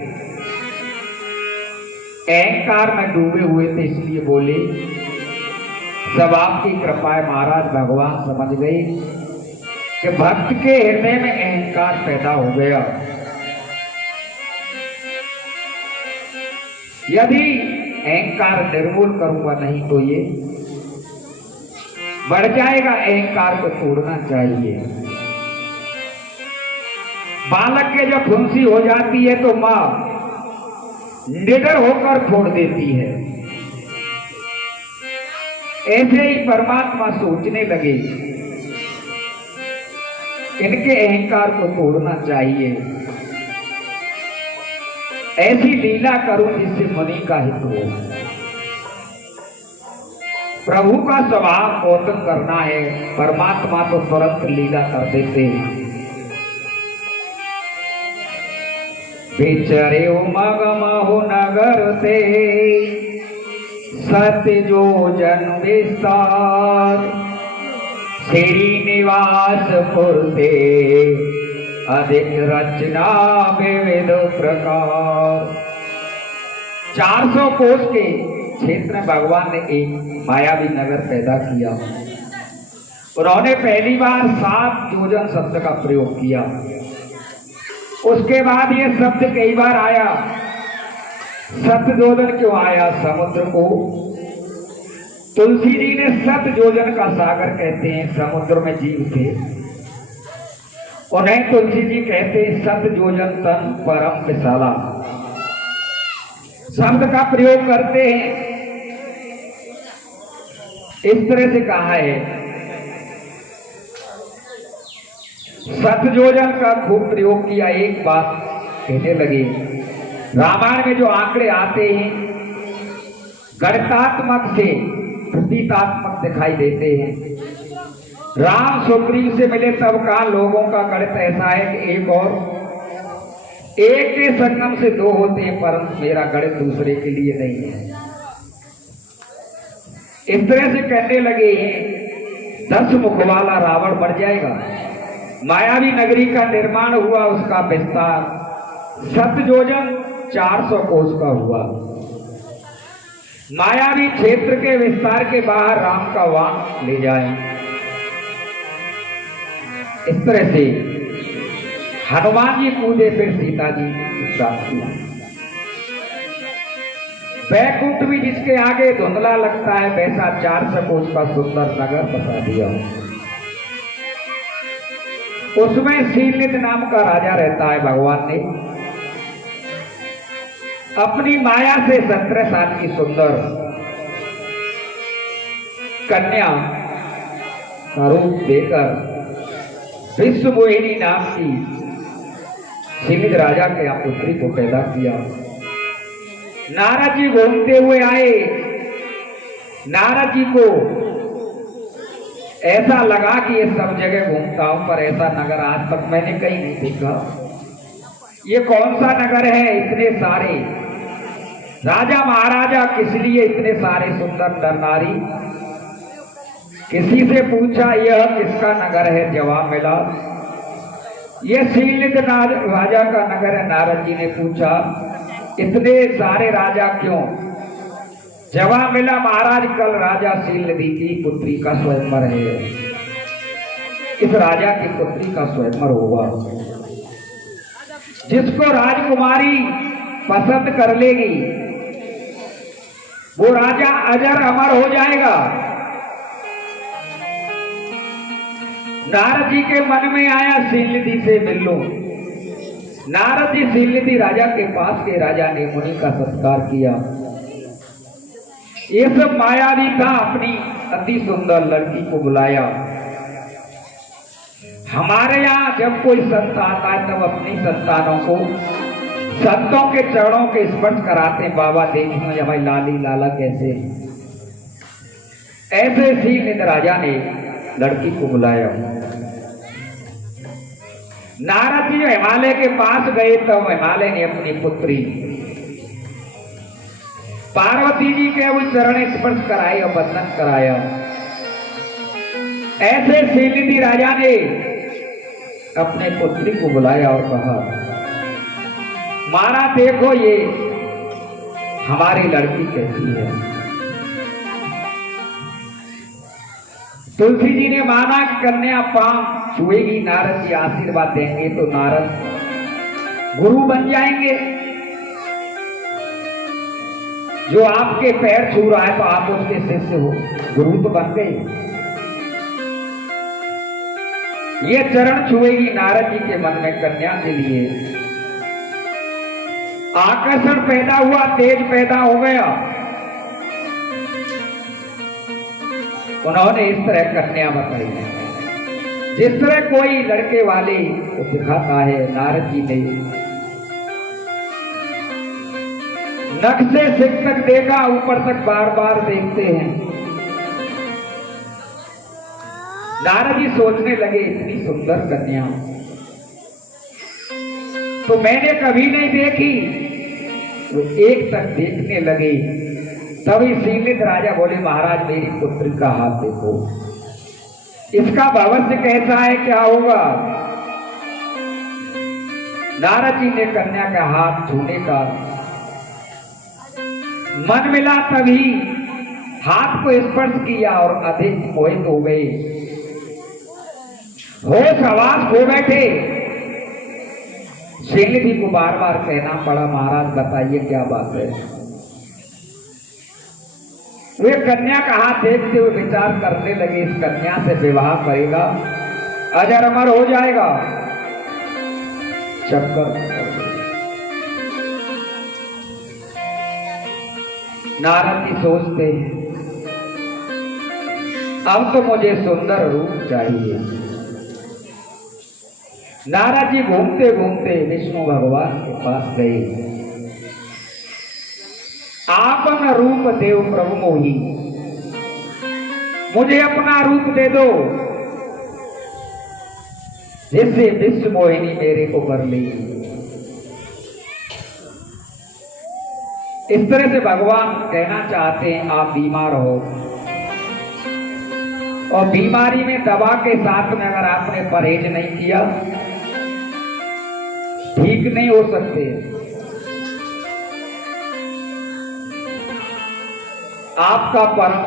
अहंकार में डूबे हुए थे, इसलिए बोले, सब आपकी कृपा है महाराज। भगवान समझ गए कि भक्त के हृदय में अहंकार पैदा हो गया। यदि अहंकार निर्मूल करूंगा नहीं तो ये बढ़ जाएगा। अहंकार को तोड़ना चाहिए। बालक के जब फुंसी हो जाती है तो मां निडर होकर छोड़ देती है। ऐसे ही परमात्मा सोचने लगे, इनके अहंकार को तोड़ना चाहिए, ऐसी लीला करूं जिससे मुनि का हित हो। प्रभु का स्वभाव कौतुक करना है, परमात्मा तो तुरंत लीला कर देते। बेचारे मगमहु नगर ते सत्य जो जन विस्तार, श्री निवास पुरते अधिक रचना विविध प्रकार। 400 कोस के क्षेत्र में भगवान ने एक मायावी नगर पैदा किया। उन्होंने पहली बार 7 योजन शब्द का प्रयोग किया। उसके बाद ये शब्द कई बार आया। सतजोजन क्यों आया? समुद्र को तुलसी जी ने सतजोजन का सागर कहते हैं। समुद्र में जीव थे, उन्हें तुलसी जी कहते हैं सतजोजन तन परम विशाला। शब्द का प्रयोग करते हैं। इस तरह से कहा है। सतजोजन का खूब प्रयोग किया। एक बात कहने लगे, रामायण में जो आंकड़े आते हैं गणितात्मक से प्रतीकात्मक दिखाई देते हैं। राम सुग्रीव से मिले तब का लोगों का गणित ऐसा है कि एक के संगम से 2 होते हैं, परंतु मेरा गणित दूसरे के लिए नहीं है। इस तरह से कहने लगे हैं 10 मुख वाला रावण बढ़ जाएगा। मायावी नगरी का निर्माण हुआ, उसका विस्तार सतजोजन 400 कोस का हुआ। मायावी क्षेत्र के विस्तार के बाहर राम का वाण ले जाए। इस तरह से हनुमान जी कूदे, फिर सीता जी प्राप्त हुआ। बैकुंठ भी जिसके आगे धुंधला लगता है वैसा 400 कोस का सुंदर नगर बसा दिया। उसमें शीलनिध नाम का राजा रहता है। भगवान ने अपनी माया से 17 साल की सुंदर कन्या का रूप देकर विश्व मोहिनी नाम की शीलनिध राजा के पुत्री को पैदा किया। नारद जी घूमते हुए आए। नारद जी को ऐसा लगा कि ये सब जगह घूमता हूं पर ऐसा नगर आज तक मैंने कहीं नहीं देखा। ये कौन सा नगर है? इतने सारे राजा महाराजा, किस लिए इतने सारे सुंदर नर नारी? किसी से पूछा यह किसका नगर है? जवाब मिला यह शीलनिध राजा का नगर है। नारद जी ने पूछा इतने सारे राजा क्यों? जवाब मिला महाराज कल राजा शीलनिधि की पुत्री का स्वयंवर है। इस राजा की पुत्री का स्वयंवर होगा। जिसको राजकुमारी पसंद कर लेगी वो राजा अजर अमर हो जाएगा। नारद जी के मन में आया शीलनिधि से मिल लो। नारद जी शीलनिधि राजा के पास के राजा ने मुनि का सत्कार किया। ये सब मायावी था। अपनी अति सुंदर लड़की को बुलाया। हमारे यहाँ जब कोई संत आता है तब अपनी संतानों को संतों के चरणों के स्पर्श कराते हैं। बाबा देखिए भाई लाली लाला कैसे। ऐसे शीलनिध राजा ने लड़की को बुलाया। नारद जी हिमालय के पास गए तो हिमालय ने अपनी पुत्री पार्वती जी के वो चरण स्पर्श कराए और बंधन कराया। ऐसे शीलनिधि राजा ने अपने पुत्री को बुलाया और कहा मारा देखो ये हमारी लड़की कैसी है। तुलसी जी ने माना कि कन्या पांव छुएगी नारद जी आशीर्वाद देंगे तो नारद गुरु बन जाएंगे। जो आपके पैर छू रहा है तो आप उसके शिष्य हो, गुरु तो बन गए। ये चरण छुएगी नारद जी के मन में कन्या के लिए आकर्षण पैदा हुआ, तेज पैदा हो गया। उन्होंने इस तरह कन्या बताई जिस तरह कोई लड़के वाले को दिखाता है। नारद जी ने नख से सिर तक देखा, ऊपर तक बार बार देखते हैं। नारद जी सोचने लगे इतनी सुंदर कन्या तो मैंने कभी नहीं देखी। वो एक तक देखने लगे। तभी शीलनिध राजा बोले महाराज मेरी पुत्री का हाथ देखो, इसका भविष्य कैसा है, क्या होगा। नारद जी ने कन्या का हाथ छूने का मन मिला, तभी हाथ को स्पर्श किया और अधिक मोहित हो गए। होश आवाज खो बैठे। शीलनिधि को बार बार कहना पड़ा महाराज बताइए क्या बात है। वे कन्या का हाथ देखते हुए विचार करने लगे इस कन्या से विवाह करेगा अजर अमर हो जाएगा। चक्कर नारद जी सोचते अब तो मुझे सुंदर रूप चाहिए। नारद जी घूमते घूमते विष्णु भगवान के पास गए। आपन रूप देव प्रभु मोही, मुझे अपना रूप दे दो जिससे विश्व मोहिनी मेरे को कर ली। इस तरह से भगवान कहना चाहते हैं आप बीमार हो और बीमारी में दवा के साथ में अगर आपने परहेज नहीं किया ठीक नहीं हो सकते। आपका परम